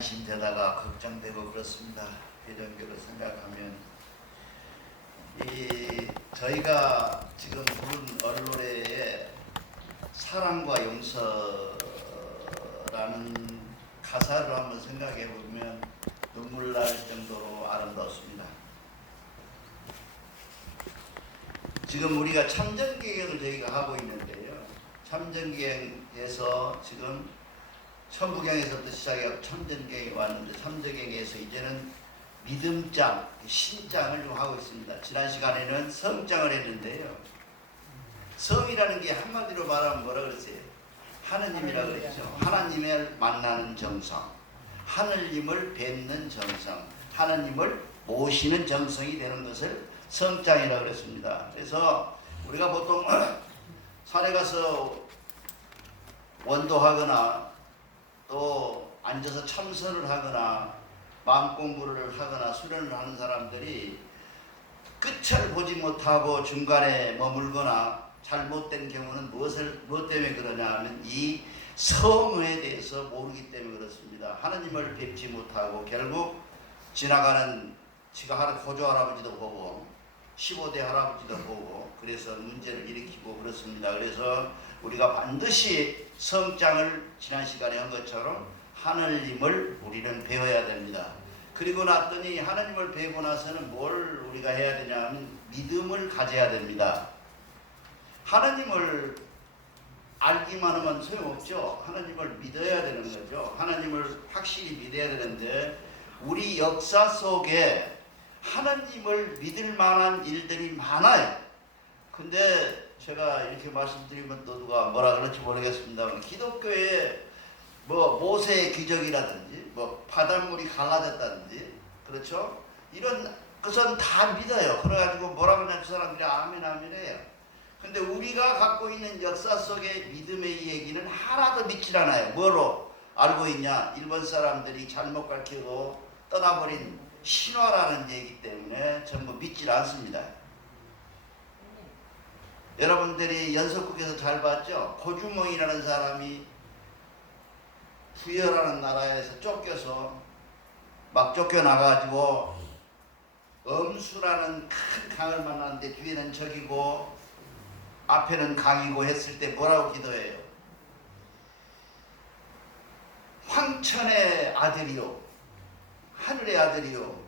신되다가 걱정되고 그렇습니다. 회전교를 생각하면 저희가 지금 부른 얼노래에 사랑과 용서라는 가사를 한번 생각해 보면 눈물 날 정도로 아름답습니다. 지금 우리가 참전기행을 저희가 하고 있는데요. 참전기행에서 지금 천부경에서부터 시작해서 참전경에 왔는데 참전경에서 이제는 믿음장, 신장을 좀 하고 있습니다. 지난 시간에는 성장을 했는데요. 성이라는 게 한마디로 말하면 뭐라 그랬어요? 하느님이라고 그랬죠. 하나님을 만나는 정성, 하느님을 뵙는 정성, 하나님을 모시는 정성이 되는 것을 성장이라고 그랬습니다. 그래서 우리가 보통 산에 가서 원도하거나 또 앉아서 참선을 하거나 마음 공부를 하거나 수련을 하는 사람들이 끝을 보지 못하고 중간에 머물거나 잘못된 경우는 무엇 때문에 그러냐 하면 이 성에 대해서 모르기 때문에 그렇습니다. 하나님을 뵙지 못하고 결국 지나가는 지가 고조 할아버지도 보고 15대 할아버지도 보고 그래서 문제를 일으키고 그렇습니다. 그래서 우리가 반드시 성장을 지난 시간에 한 것처럼 하느님을 우리는 배워야 됩니다. 그리고 났더니 하나님을 배우고 나서는 뭘 우리가 해야 되냐 하면 믿음을 가져야 됩니다. 하나님을 알기만 하면 소용없죠. 하나님을 믿어야 되는 거죠. 하나님을 확실히 믿어야 되는데 우리 역사 속에 하나님을 믿을 만한 일들이 많아요. 근데 제가 이렇게 말씀드리면 또 누가 뭐라 그럴지 모르겠습니다만 기독교에 뭐 모세의 기적이라든지 뭐 바닷물이 갈라졌다든지 그렇죠? 이런 것은 다 믿어요. 그래가지고 뭐라 그러냐 그 사람들이 아멘 아멘 해요. 근데 우리가 갖고 있는 역사 속의 믿음의 얘기는 하나도 믿질 않아요. 뭐로 알고 있냐? 일본 사람들이 잘못 가르치고 떠나버린 신화라는 얘기 때문에 전부 믿질 않습니다. 여러분들이 연속국에서 잘 봤죠? 고주몽이라는 사람이 부여라는 나라에서 쫓겨서 막 쫓겨나가지고 엄수라는 큰 강을 만났는데 뒤에는 적이고 앞에는 강이고 했을 때 뭐라고 기도해요? 황천의 아들이요 하늘의 아들이요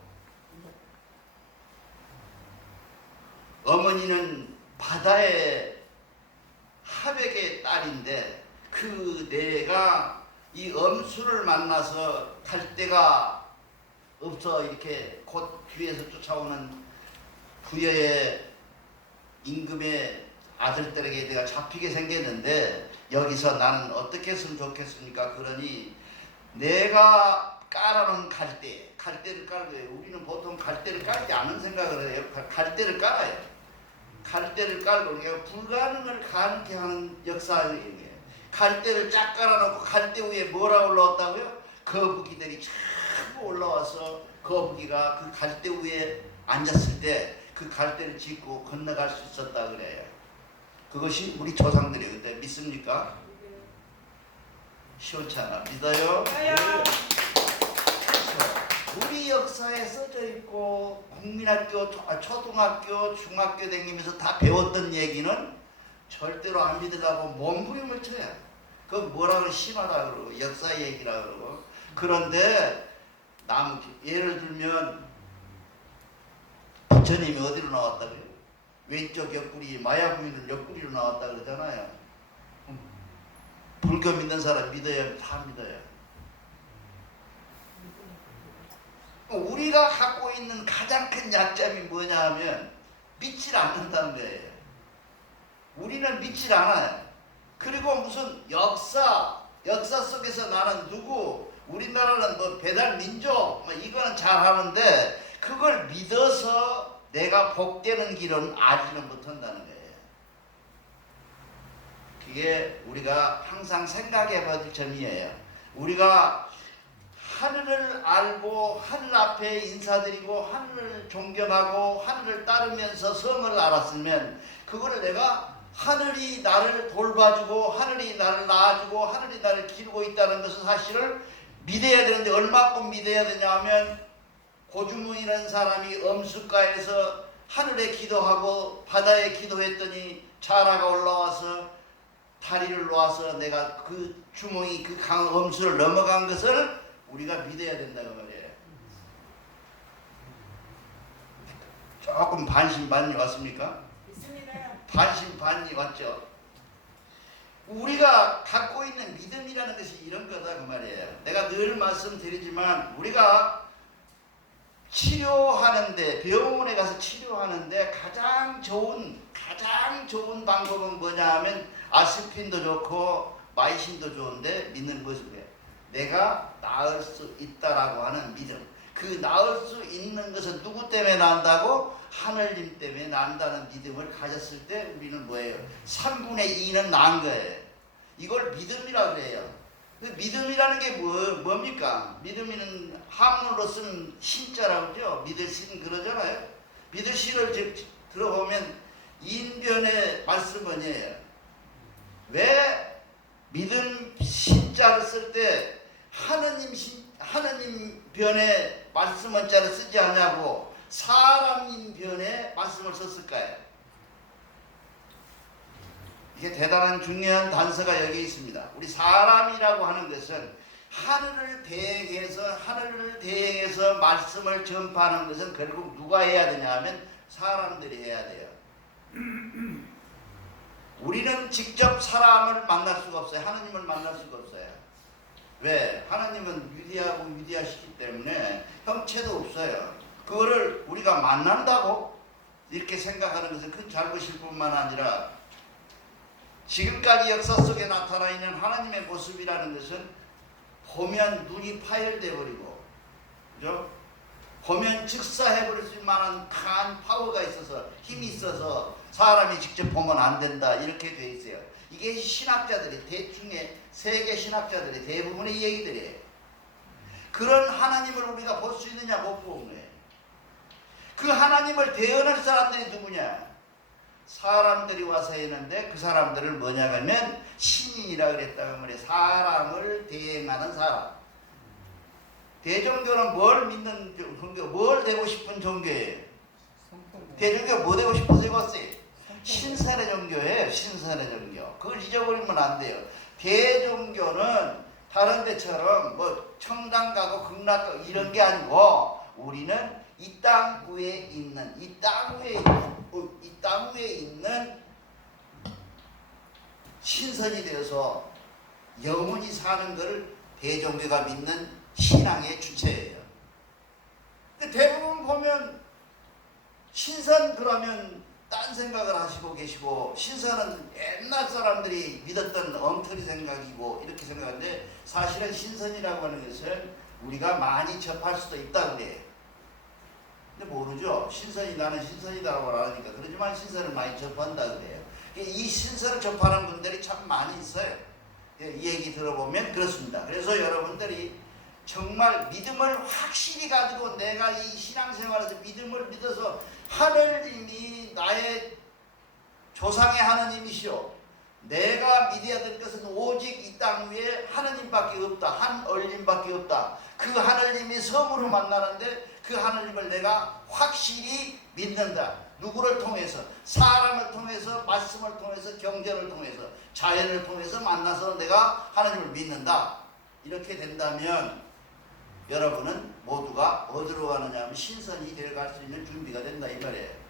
어머니는 바다의 하백의 딸인데 그 내가 이 엄수를 만나서 갈 데가 없어 이렇게 곧 뒤에서 쫓아오는 부여의 임금의 아들들에게 내가 잡히게 생겼는데 여기서 나는 어떻게 했으면 좋겠습니까? 그러니 내가 깔아놓은 갈대를 깔고 해요. 우리는 보통 갈대를 깔지 않는 생각을 해요. 갈대를 깔아요. 갈대를 깔고 그러니까 불가능을 가능케 하는 역사예요. 갈대를 쫙 깔아놓고 갈대 위에 뭐라 올라왔다고요? 거북이들이 전부 올라와서 거북이가 그 갈대 위에 앉았을 때 그 갈대를 짚고 건너갈 수 있었다 그래요. 그것이 우리 조상들이에요. 근데 믿습니까? 시원찮아. 믿어요? 그렇죠. 우리 역사에 써져 있고 국민학교, 초등학교, 중학교 다니면서 다 배웠던 얘기는 절대로 안 믿으라고 몸부림을 쳐요. 그 뭐라고 신화다 그러고 역사 얘기라 그러고. 그런데 예를 들면 부처님이 어디로 나왔다고요? 왼쪽 옆구리 마야부인들 옆구리로 나왔다 그러잖아요. 불교 믿는 사람 믿어야 다 믿어요. 우리가 갖고 있는 가장 큰 약점이 뭐냐 하면 믿질 않는다는 거예요. 우리는 믿질 않아요. 그리고 무슨 역사 속에서 나는 누구 우리나라는 뭐 배달 민족 뭐 이거는 잘하는데 그걸 믿어서 내가 복되는 길은 알지는 못한다는 거예요. 그게 우리가 항상 생각해 봐야 점이에요. 우리가 하늘을 알고 하늘 앞에 인사드리고 하늘을 존경하고 하늘을 따르면서 성을 알았으면 그거를 내가 하늘이 나를 돌봐주고 하늘이 나를 낳아주고 하늘이 나를 기르고 있다는 것은 사실을 믿어야 되는데 얼마큼 믿어야 되냐 하면 고주문이라는 사람이 엄숫가에서 하늘에 기도하고 바다에 기도했더니 자라가 올라와서 다리를 놓아서 내가 그 주몽이 그 강 엄수를 넘어간 것을 우리가 믿어야 된다고 말이에요. 조금 반신반의 왔습니까? 있습니다. 반신반의 왔죠. 우리가 갖고 있는 믿음이라는 것이 이런 거다 그 말이에요. 내가 늘 말씀드리지만 우리가 치료하는데 병원에 가서 치료하는데 가장 좋은 방법은 뭐냐 하면 아스피린도 좋고 마이신도 좋은데 믿는 모습이에요. 내가 나을 수 있다라고 하는 믿음. 그 나을 수 있는 것은 누구 때문에 난다고? 하늘님 때문에 난다는 믿음을 가졌을 때 우리는 뭐예요? 3분의 2는 난 거예요. 이걸 믿음이라고 해요. 믿음이라는 게 뭡니까? 믿음이는 한문으로 쓴 신자라고 하죠. 믿을 신 그러잖아요. 믿을 신을 들어보면 인변의 말씀은 이에요. 왜 믿음 신자를 쓸 때 하느님 변의 말씀은 자를 쓰지 않냐고 사람인 변의 말씀을 썼을까요? 이게 대단한 중요한 단서가 여기 있습니다. 우리 사람이라고 하는 것은 하늘을 대행해서 말씀을 전파하는 것은 결국 누가 해야 되냐 하면 사람들이 해야 돼요. 우리는 직접 사람을 만날 수가 없어요. 하나님을 만날 수가 없어요. 왜? 하나님은 위대하시기 때문에 형체도 없어요. 그거를 우리가 만난다고 이렇게 생각하는 것은 큰 잘못일 뿐만 아니라 지금까지 역사 속에 나타나 있는 하나님의 모습이라는 것은 보면 눈이 파열돼 버리고, 그죠? 보면 즉사해버릴 수 있는 만한 강한 파워가 있어서 힘이 있어서 사람이 직접 보면 안 된다 이렇게 돼 있어요. 이게 신학자들이 대충의 세계 신학자들이 대부분의 이 얘기들이에요. 그런 하나님을 우리가 볼 수 있느냐 못 보는 거예요. 그 하나님을 대언할 사람들이 누구냐? 사람들이 와서 했는데 그 사람들을 뭐냐 하면 신인이라 그랬다고 말해. 사람을 대행하는 사람. 대종교는 뭘 믿는 종교? 뭘 되고 싶은 종교예요? 대종교 뭐 되고 싶어서 왔어요? 신선의 종교예요. 신선의 종교. 그걸 잊어버리면 안 돼요. 대종교는 다른 데처럼 뭐 청당 가고 극락 가고 이런 게 아니고 우리는 이 땅 위에 있는 신선이 되어서 영원히 사는 걸 대종교가 믿는 신앙의 주체예요. 근데 대부분 보면 신선 그러면 딴 생각을 하시고 계시고, 신선은 옛날 사람들이 믿었던 엉터리 생각이고 이렇게 생각하는데 사실은 신선이라고 하는 것은 우리가 많이 접할 수도 있다 그래요. 근데 모르죠. 나는 신선이다라고 하니까. 그러지만 신선을 많이 접한다 그래요. 이 신선을 접하는 분들이 참 많이 있어요. 이 얘기 들어보면 그렇습니다. 그래서 여러분들이 정말 믿음을 확실히 가지고 내가 이 신앙생활에서 믿음을 믿어서 하느님이 나의 조상의 하느님이시오. 내가 믿어야 될 것은 오직 이 땅 위에 하느님밖에 없다. 한 얼림밖에 없다. 그 하느님이 섬으로 만나는데 그 하느님을 내가 확실히 믿는다. 누구를 통해서? 사람을 통해서, 말씀을 통해서, 경전을 통해서, 자연을 통해서 만나서 내가 하느님을 믿는다. 이렇게 된다면 여러분은 모두가 어디로 가느냐 하면 신선이 되어갈 수 있는 준비가 된다 이 말이에요.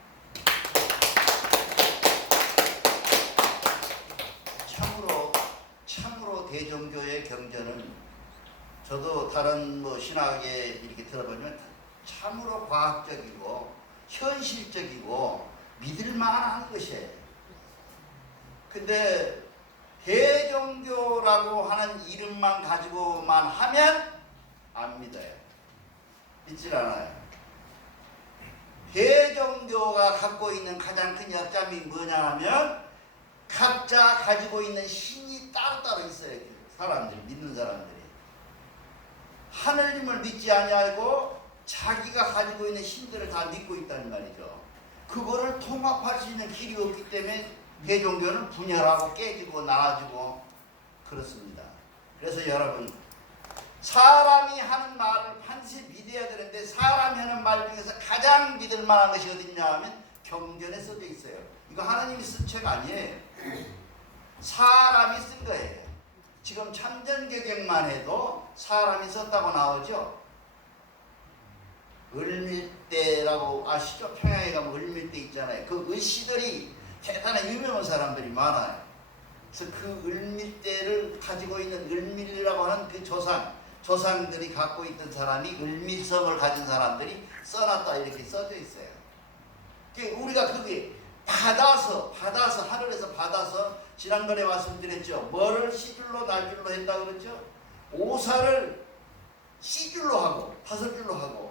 참으로 대종교의 경전은 저도 다른 신학에 이렇게 들어보면 참으로 과학적이고 현실적이고 믿을 만한 것이에요. 근데 대종교라고 하는 이름만 가지고만 하면 안 믿어요. 믿질 않아요. 대종교가 갖고 있는 가장 큰 약점이 뭐냐 하면 각자 가지고 있는 신이 따로따로 있어요. 사람들이, 믿는 사람들이. 하느님을 믿지 아니하고 자기가 가지고 있는 신들을 다 믿고 있다는 말이죠. 그거를 통합할 수 있는 길이 없기 때문에 대종교는 분열하고 깨지고 나눠지고 그렇습니다. 그래서 여러분 사람이 하는 말을 반드시 믿어야 되는데 사람이 하는 말 중에서 가장 믿을 만한 것이 어딨냐 하면 경전에 써져 있어요. 이거 하나님이 쓴 책 아니에요. 사람이 쓴 거예요. 지금 참전개경만 해도 사람이 썼다고 나오죠. 을밀대라고 아시죠? 평양에 가면 을밀대 있잖아요. 그 을씨들이 대단히 유명한 사람들이 많아요. 그래서 그 을밀대를 가지고 있는 을밀이라고 하는 그 조상들이 갖고 있던 사람이 을밀성을 가진 사람들이 써놨다 이렇게 써져 있어요. 우리가 그게 받아서 하늘에서 받아서 지난번에 말씀드렸죠. 뭐를 시줄로 날줄로 했다고 그랬죠. 오사를 시줄로 하고 5줄로 하고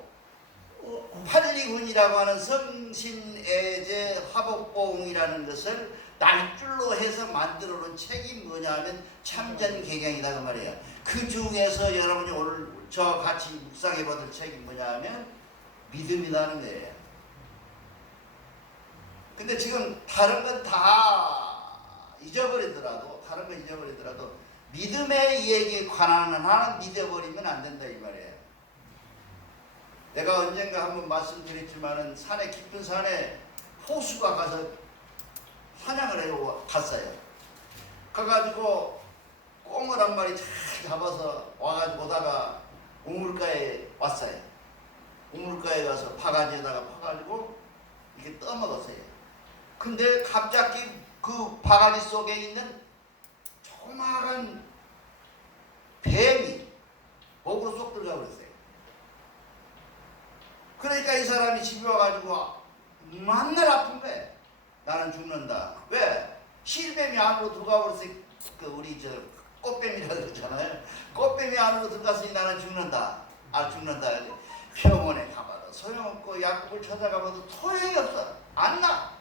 팔리군이라고 하는 성신애제 화복봉이라는 것을 날줄로 해서 만들어 놓은 책이 뭐냐 하면 참전개경이다 그 말이에요. 그 중에서 여러분이 오늘 저 같이 묵상해 받을 책이 뭐냐 하면 믿음이라는 거예요. 근데 지금 다른 건 다 잊어버리더라도 믿음의 얘기에 관한 하나는 믿어버리면 안 된다 이 말이에요. 내가 언젠가 한번 말씀드렸지만은 산에 깊은 산에 호수가 가서 사냥을 해요. 갔어요. 가가지고 꽁을 한 마리 잘 잡아서 와가지고 오다가 우물가에 왔어요. 우물가에 가서 바가지에다가 파가지고 이렇게 떠먹었어요. 근데 갑자기 그 바가지 속에 있는 조그마한 뱀이 목으로 쏙 들어가 버렸어요. 그러니까 이 사람이 집에 와가지고 만날 아픈 거예요. 나는 죽는다. 왜? 실뱀이 안으로 들어가 버렸어요. 그 우리 저 꽃뱀이라고 그러잖아요. 꽃뱀이 안으로 들어갔으니 나는 죽는다. 죽는다. 병원에 가봐도 소용없고 약국을 찾아가봐도 소용이 없어. 안 나.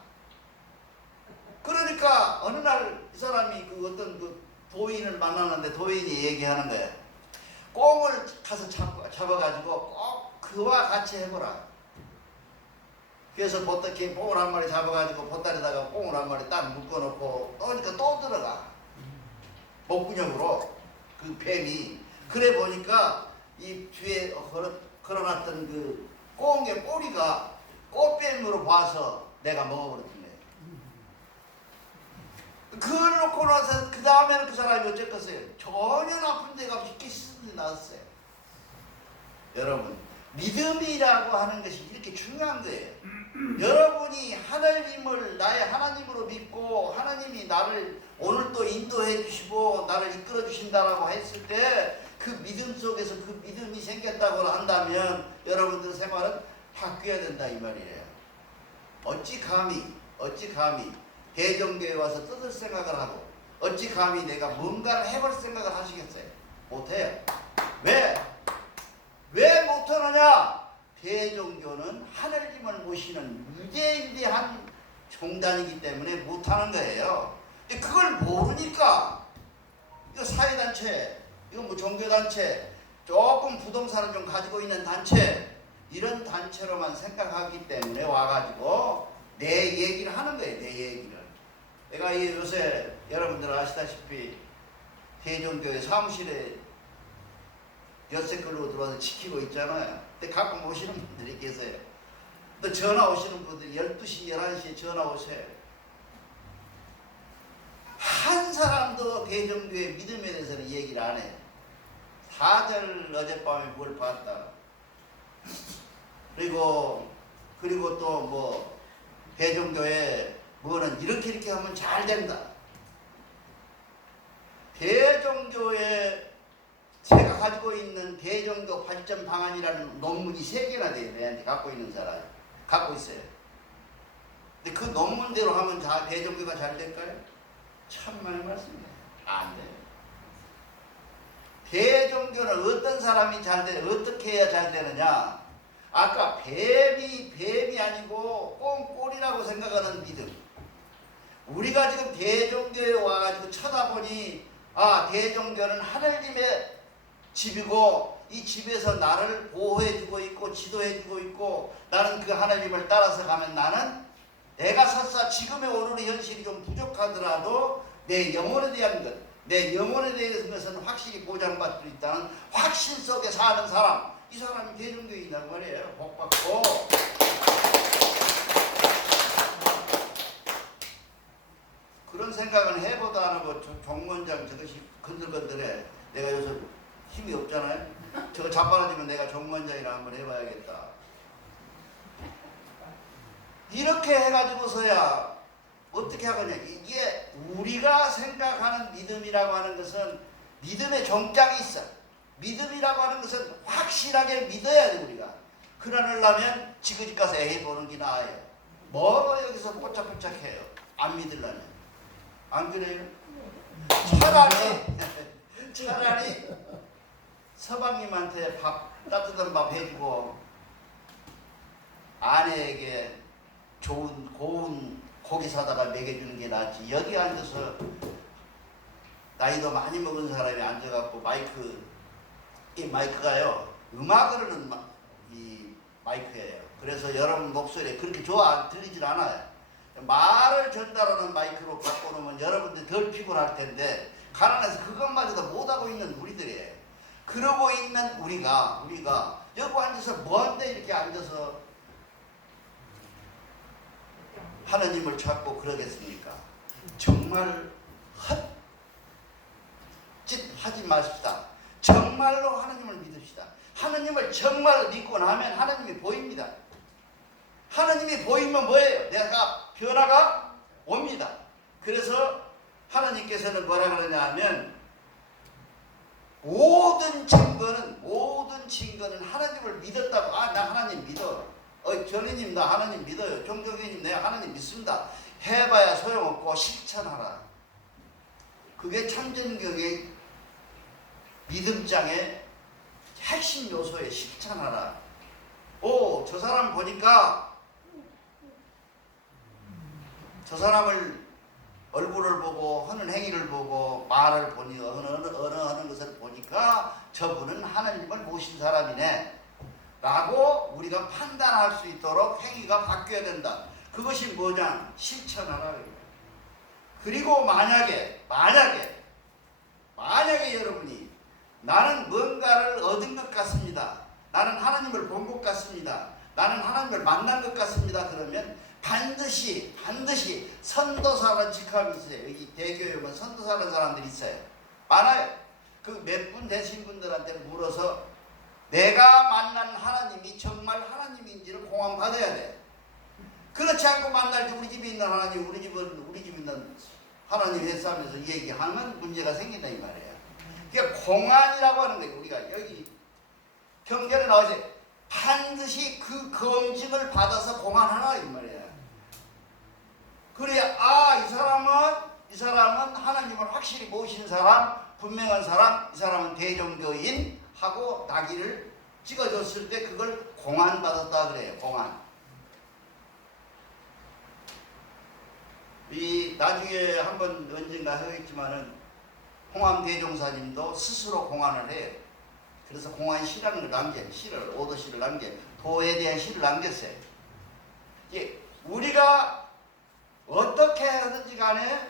그러니까 어느 날 이 사람이 그 어떤 그 도인을 만나는데 도인이 얘기하는 거예요. 꽁을 가서 잡아가지고 꼭 그와 같이 해보라. 그래서 어떻게 꽁을 한 마리 잡아가지고 보따리에다가 꽁을 한 마리 딱 묶어놓고 그러니까 또 들어가. 목근육으로 그 뱀이. 그래 보니까 이 뒤에 걸어놨던 그 꽁의 꼬리가 꽃뱀으로 봐서 내가 먹어버렸던 거예요. 그걸 놓고 나서 그 다음에는 그 사람이 어쨌겠어요? 전혀 아픈 데가 없이 깨끗이 나았어요. 여러분 믿음이라고 하는 것이 이렇게 중요한 거예요. 여러분이 하나님을 나의 하나님으로 믿고 하나님이 나를 오늘 또 인도해 주시고 나를 이끌어 주신다라고 했을 때 그 믿음 속에서 그 믿음이 생겼다고 한다면 여러분들 생활은 바뀌어야 된다 이 말이에요. 어찌 감히 대종교에 와서 뜯을 생각을 하고 어찌 감히 내가 뭔가를 해볼 생각을 하시겠어요? 못해요. 왜 못하느냐? 대종교는 하늘님을 모시는 위대한 종단이기 때문에 못하는 거예요. 근데 그걸 모르니까 이거 사회단체, 이거 뭐 종교단체, 조금 부동산을 좀 가지고 있는 단체 이런 단체로만 생각하기 때문에 와가지고 내 얘기를 하는 거예요. 내 얘기를. 내가 요새 여러분들 아시다시피 대종교회 사무실에 엿새 끌고 들어와서 지키고 있잖아요. 근데 가끔 오시는 분들이 계세요. 또 전화 오시는 분들이 12시, 11시에 전화 오세요. 한 사람도 대종교회 믿음에 대해서는 얘기를 안 해요. 다들 어젯밤에 뭘 봤다. 그리고 또 뭐 대종교회 뭐는 이렇게 하면 잘 된다. 대종교회 제가 가지고 있는 대종교 발전 방안이라는 논문이 3개나 돼요. 내한테 갖고 있는 사람이 갖고 있어요. 근데 그 논문대로 하면 대종교가 잘 될까요? 참말 말씀이에요. 안 돼요. 대종교는 어떤 사람이 잘 돼? 어떻게 해야 잘 되느냐? 아까 뱀이 아니고 꽁꼬리라고 생각하는 믿음. 우리가 지금 대종교에 와가지고 쳐다보니 대종교는 하늘님의 집이고 이 집에서 나를 보호해주고 있고 지도해주고 있고 나는 그 하나님을 따라서 가면 나는 내가 설사 지금의 오늘의 현실이 좀 부족하더라도 내 영혼에 대한 것, 내 영혼에 대해서 것은 확실히 보장받고 있다는 확신 속에 사는 사람, 이 사람이 대종교인이란 말이에요. 복받고. 그런 생각은 해보다 안 하고 종원장 저것이 건들건들해. 내가 요새 힘이 없잖아요. 저거 자빠라지면 내가 종원장이라 한번 해봐야겠다. 이렇게 해가지고서야 어떻게 하거냐. 이게 우리가 생각하는 믿음이라고 하는 것은 믿음의 종짝이 있어. 믿음이라고 하는 것은 확실하게 믿어야 돼 우리가. 그러려면 지그집 가서 애 보는 게 나아요. 뭐가 여기서 뽀짝뽀짝해요. 안 믿으려면. 안 그래요? 차라리 서방님한테 따뜻한 밥 해주고 아내에게 좋은 고운 고기 사다가 먹여주는 게 낫지. 여기 앉아서 나이도 많이 먹은 사람이 앉아갖고 이 마이크가요 음악을 하는 이 마이크예요. 그래서 여러분 목소리에 그렇게 들리질 않아요. 말을 전달하는 마이크로 바꿔놓으면 여러분들 덜 피곤할 텐데 가난해서 그것마저도 못하고 있는 우리들이에요. 그러고 있는 우리가 여기 앉아서 뭐한데 이렇게 앉아서 하나님을 찾고 그러겠습니까? 정말 헛짓하지 마십시다. 정말로 하나님을 믿읍시다. 하나님을 정말 믿고 나면 하나님이 보입니다. 하나님이 보이면 뭐예요? 내가 변화가 옵니다. 그래서 하나님께서는 뭐라 그러냐 하면 모든 증거는 하나님을 믿었다고. 나 하나님 믿어. 전혜님 나 하나님 믿어요. 종종교님 내가 하나님 믿습니다. 해봐야 소용없고 실천하라. 그게 참전경의 믿음장의 핵심 요소에 실천하라. 저 사람 보니까 저 사람을 얼굴을 보고 하는 행위를 보고 말을 보니 하는 것을 보니까 저분은 하나님을 모신 사람이네 라고 우리가 판단할 수 있도록 행위가 바뀌어야 된다. 그것이 뭐냐? 실천하라. 그리고 만약에 여러분이 나는 뭔가를 얻은 것 같습니다. 나는 하나님을 본 것 같습니다. 나는 하나님을 만난 것 같습니다. 그러면 반드시 선도사라는 직함이 있어요. 여기 대교에 오면 선도사라는 사람들이 있어요. 많아요. 그 몇 분 되신 분들한테 물어서 내가 만난 하나님이 정말 하나님인지를 공안받아야 돼. 그렇지 않고 만날 때 우리 집에 있는 하나님, 우리 집 있는 하나님 회사하면서 얘기하면 문제가 생긴다 이 말이에요. 그러니까 공안이라고 하는 거예요. 우리가 여기 경전에 나오죠. 반드시 그 검증을 받아서 공안하라 이 말이에요. 그래야 이 사람은 하나님을 확실히 모신 사람, 분명한 사람, 이 사람은 대종교인 하고 낙인을 찍어줬을 때 그걸 공안받았다 그래요. 공안. 나중에 한번 언젠가 하겠지만은 홍암 대종사님도 스스로 공안을 해요. 그래서 공안시라는 걸 남겨요. 시를, 오도시를 남겨요. 도에 대한 시를 남겼어요. 우리가 어떻게 하든지 간에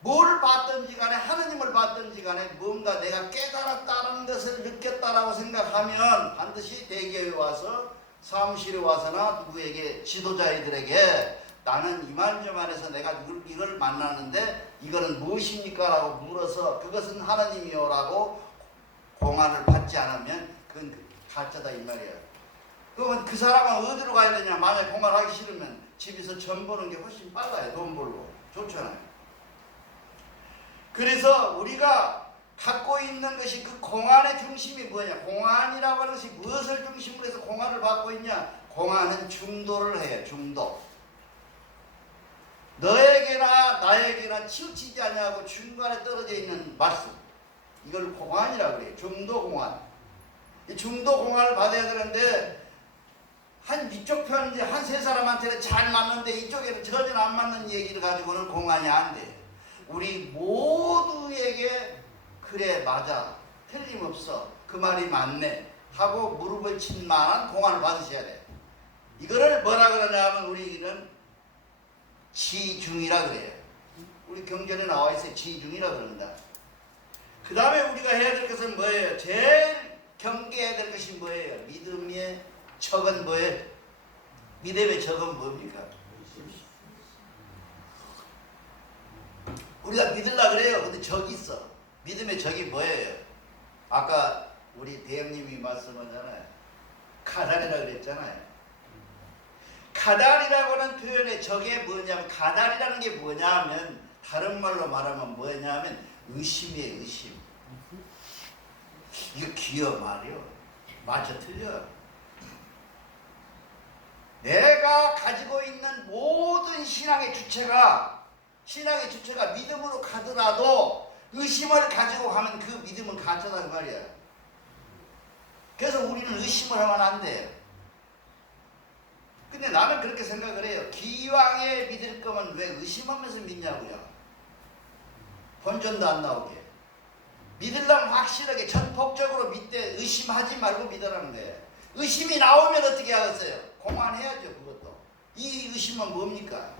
뭘 봤든지 간에 하나님을 봤든지 간에 뭔가 내가 깨달았다는 것을 느꼈다라고 생각하면 반드시 대교에 와서 사무실에 와서나 누구에게 지도자애들에게 나는 이만저만해서 내가 이걸 만났는데 이거는 무엇입니까? 라고 물어서 그것은 하나님이요 라고 공안을 받지 않으면 그건 가짜다 이 말이에요. 그러면 그 사람은 어디로 가야 되냐? 만약 공안하기 싫으면 집에서 전 보는 게 훨씬 빨라요. 돈 벌고. 좋잖아요. 그래서 우리가 갖고 있는 것이 그 공안의 중심이 뭐냐? 공안이라고 하는 것이 무엇을 중심으로 해서 공안을 받고 있냐? 공안은 중도를 해요. 중도. 너에게나 나에게나 치우치지 않냐고 중간에 떨어져 있는 말씀. 이걸 공안이라고 그래요. 중도 공안. 이 중도 공안을 받아야 되는데 이쪽 편인데 한 세 사람한테는 잘 맞는데 이쪽에는 전혀 안 맞는 얘기를 가지고는 공안이 안 돼. 우리 모두에게 그래 맞아 틀림없어 그 말이 맞네 하고 무릎을 친 만한 공안을 받으셔야 돼. 이거를 뭐라 그러냐 하면 우리는 지중이라 그래요. 우리 경전에 나와 있어요. 지중이라 그런다. 그 다음에 우리가 해야 될 것은 뭐예요? 제일 경계해야 될 것이 뭐예요? 믿음의 척은 뭐예요? 믿음의 척은 뭡니까? 우리가 믿으려고 그래요. 근데 적이 있어. 믿음의 적이 뭐예요? 아까 우리 대형님이 말씀하잖아요. 가달이라 그랬잖아요. 가달이라고 하는 표현의 적이 뭐냐면, 가달이라는 게 뭐냐면, 다른 말로 말하면 뭐냐면 의심이에요. 의심. 이거 기어 말이요. 맞아 틀려. 내가 가지고 있는 모든 신앙의 주체가 믿음으로 가더라도 의심을 가지고 가면 그 믿음은 가짜다 그 말이야. 그래서 우리는 의심을 하면 안 돼요. 근데 나는 그렇게 생각을 해요. 기왕에 믿을 거면 왜 의심하면서 믿냐고요. 본전도 안 나오게. 믿으려면 확실하게 전폭적으로 믿되 의심하지 말고 믿으라는 거예요. 의심이 나오면 어떻게 하겠어요? 공안해야죠. 그것도. 이 의심은 뭡니까?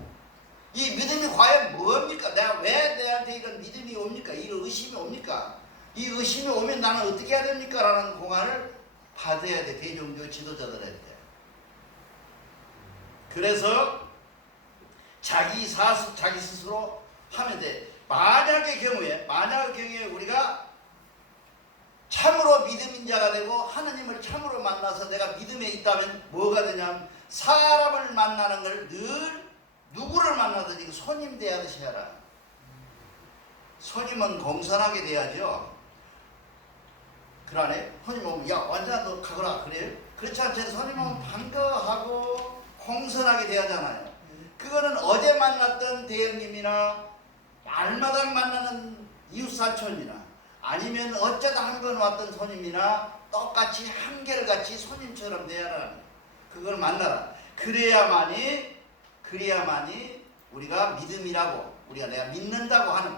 이 믿음이 과연 뭡니까? 내가 왜 내한테 이런 믿음이 옵니까? 이런 의심이 옵니까? 이 의심이 오면 나는 어떻게 해야 됩니까? 라는 공안을 받아야 돼. 대종교 지도자들한테. 그래서 자기 스스로 하면 돼. 만약의 경우에 우리가 참으로 믿음인 자가 되고 하느님을 참으로 만나서 내가 믿음에 있다면 뭐가 되냐면, 사람을 만나는 걸 늘 누구를 만나든지 손님 대하듯이 해라. 손님은 공손하게 돼야죠. 그러네. 손님 오면 야 완전히 너 가거라 그래요? 그렇지 않죠. 손님 오면 반가워하고 공손하게 대하잖아요. 그거는 어제 만났던 대형님이나 날마다 만나는 이웃사촌이나 아니면 어쩌다 한 번 왔던 손님이나 똑같이 한결같이 손님처럼 대하라. 그걸 만나라. 그래야만이 우리가 믿음이라고, 우리가 내가 믿는다고 하는,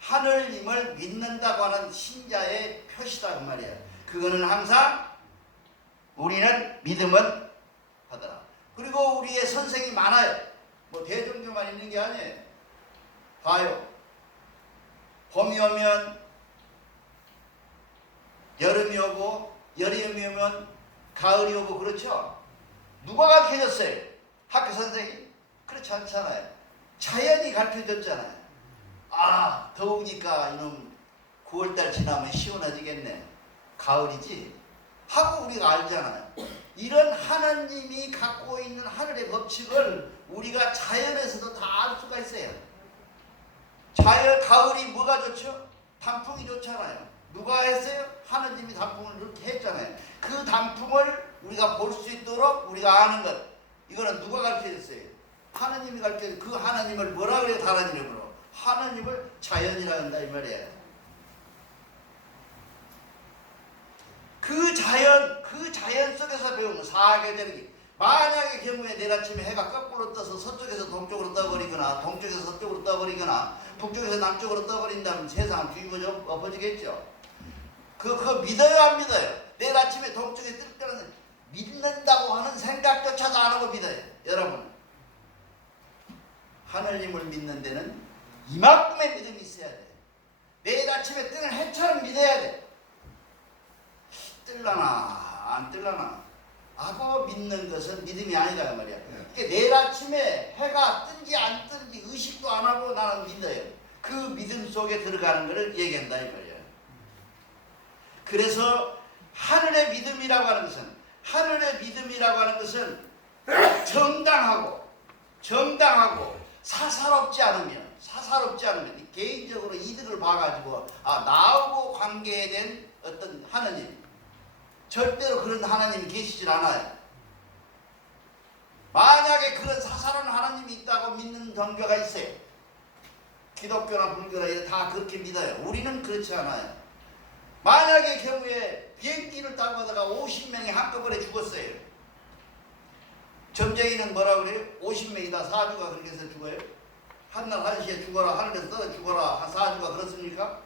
하늘님을 믿는다고 하는 신자의 표시다 그 말이야. 그거는 항상 우리는 믿음은 하더라. 그리고 우리의 선생이 많아요. 뭐 대종교만 있는 게 아니에요. 봐요. 봄이 오면 여름이 오고, 여름이 오면 가을이 오고, 그렇죠? 누가 가르쳐줬어요? 학교 선생님? 그렇지 않잖아요. 자연이 가르쳐줬잖아요. 아, 더우니까 이놈 9월달 지나면 시원해지겠네. 가을이지? 하고 우리가 알잖아요. 이런 하나님이 갖고 있는 하늘의 법칙을 우리가 자연에서도 다 알 수가 있어요. 가을이 뭐가 좋죠? 단풍이 좋잖아요. 누가 했어요? 하나님이 단풍을 이렇게 했잖아요. 그 단풍을 우리가 볼 수 있도록 우리가 아는 것, 이거는 누가 가르쳐줬어요? 하나님이 가르쳐줬어요. 그 하나님을 뭐라 그래요? 다른 이름으로 하나님을 자연이라 한다 이 말이에요. 그 자연 속에서 배우는 사계절기. 만약의 경우에 내일 아침에 해가 거꾸로 떠서 서쪽에서 동쪽으로 떠버리거나 동쪽에서 서쪽으로 떠버리거나 북쪽에서 남쪽으로 떠버린다면 세상은 뒤집어져 엎어지겠죠. 그거 믿어요 안 믿어요? 내일 아침에 동쪽에 뜰 거는 믿는다고 하는 생각조차도 안 하고 믿어요. 여러분, 하느님을 믿는 데는 이만큼의 믿음이 있어야 돼. 내일 아침에 뜨는 해처럼 믿어야 돼. 뜰라나 안 뜰라나 하고 믿는 것은 믿음이 아니다 그 말이야. 그러니까 내일 아침에 해가 뜬지 안 뜬지 의식도 안 하고 나는 믿어요. 그 믿음 속에 들어가는 것을 얘기한다 이 말이야. 그래서 하늘의 믿음이라고 하는 것은 정당하고 사사롭지 않으면 개인적으로 이득을 봐가지고 나하고 관계된 어떤 하느님, 절대로 그런 하나님이 계시질 않아요. 만약에 그런 사사로운 하나님이 있다고 믿는 종교가 있어요. 기독교나 불교나 다 그렇게 믿어요. 우리는 그렇지 않아요. 만약의 경우에 비행기를 타고 가다가 50명이 한꺼번에 죽었어요. 점쟁이는 뭐라 그래요? 50명이다 사주가 그렇게 해서 죽어요? 한날 한시에 죽어라, 하늘에서 떨어 죽어라, 사주가 그렇습니까?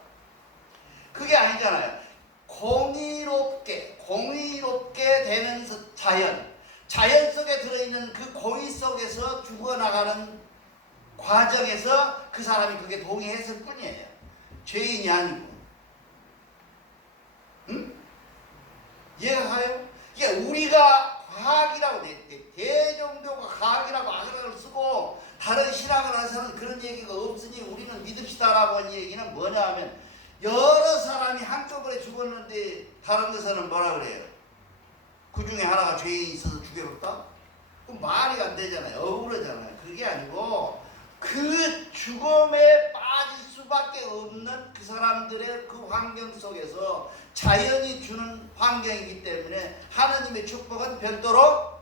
그게 아니잖아요. 공의롭게 되는 자연 속에 들어있는 그 공의 속에서 죽어나가는 과정에서 그 사람이 그게 동의했을 뿐이에요. 죄인이 아니고. 응? 이해가 가요? 이게 우리가 과학이라고 대종교가 과학이라고 악을 쓰고 다른 신학을 해서는 그런 얘기가 없으니 우리는 믿읍시다라고 하는 얘기는 뭐냐 하면 여러 사람이 한꺼번에 죽었는데 다른 데서는 뭐라 그래요? 그 중에 하나가 죄인이 있어서 죽여버렸다? 그럼 말이 안 되잖아요. 억울하잖아요. 그게 아니고 그 죽음에 빠질 수밖에 없는 그 사람들의 그 환경 속에서 자연이 주는 환경이기 때문에 하나님의 축복은 별도로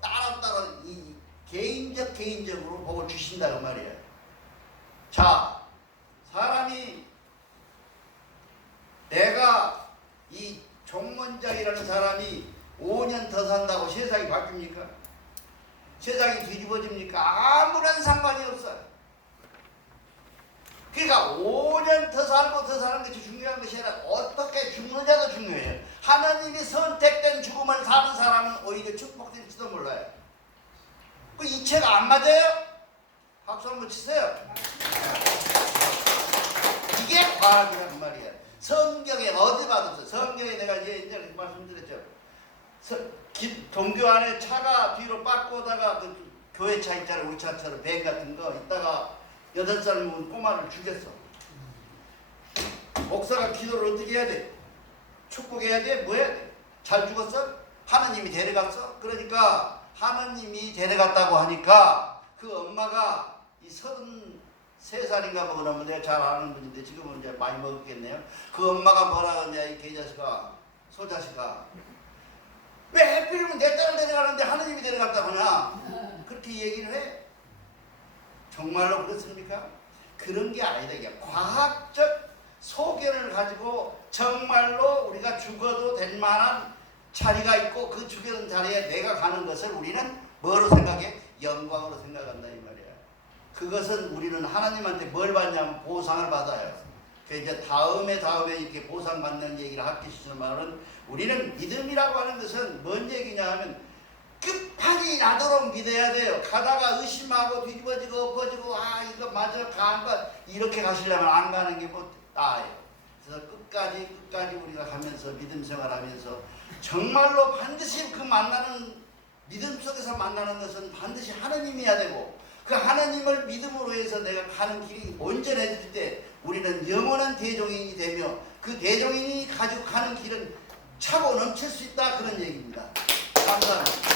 따로따로 이 개인적으로 복을 주신다고 말이에요. 자, 사람이 내가 이 종문장이라는 사람이 5년 더 산다고 세상이 바뀝니까? 세상이 뒤집어집니까? 아무런 상관이 없어요. 그러니까 5년 더 살고 더 사는 것이 중요한 것이 아니라 어떻게 죽느냐가 중요해요. 하나님이 선택된 죽음을 사는 사람은 오히려 축복될지도 몰라요. 그 이체가 안 맞아요? 박수 한번 치세요. 이게 과학이란 말이에요. 성경에 어디 봐도 성경에 내가 이제 말씀드렸죠. 동교 안에 차가 뒤로 빠꾸 오다가 그 교회 차 있잖아요. 우리 차처럼 밴 같은 거 있다가 8살 먹은 꼬마를 죽였어. 목사가 기도를 어떻게 해야 돼? 축복해야 돼? 뭐 해야 돼? 잘 죽었어? 하나님이 데려갔어? 그러니까 하나님이 데려갔다고 하니까 그 엄마가 이 33살인가 뭐 그러면 내가 잘 아는 분인데 지금은 이제 많이 먹었겠네요. 그 엄마가 뭐라 하냐 이 개자식아 소자식아 왜 하필이면 내 딸을 데려가는데 하나님이 데려갔다고 하냐 그렇게 얘기를 해. 정말로 그렇습니까? 그런 게 아니다. 이게 과학적 소견을 가지고 정말로 우리가 죽어도 될 만한 자리가 있고 그 죽여진 자리에 내가 가는 것을 우리는 뭐로 생각해? 영광으로 생각한다 이 말이야. 그것은 우리는 하나님한테 뭘 받냐면 보상을 받아요. 이제 다음에 이렇게 보상받는 얘기를 하시는 말은 우리는 믿음이라고 하는 것은 뭔 얘기냐 하면 끝판이 나도록 믿어야 돼요. 가다가 의심하고 뒤집어지고 엎어지고 아 이거 맞아 가안가 이렇게 가시려면 안 가는 게 뭐 나아요. 그래서 끝까지 우리가 가면서 믿음 생활하면서 정말로 반드시 그 만나는 믿음 속에서 만나는 것은 반드시 하나님이어야 되고 그 하나님을 믿음으로 해서 내가 가는 길이 온전해질 때 우리는 영원한 대종인이 되며 그 대종인이 가지고 가는 길은 차고 넘칠 수 있다 그런 얘기입니다. 감사합니다.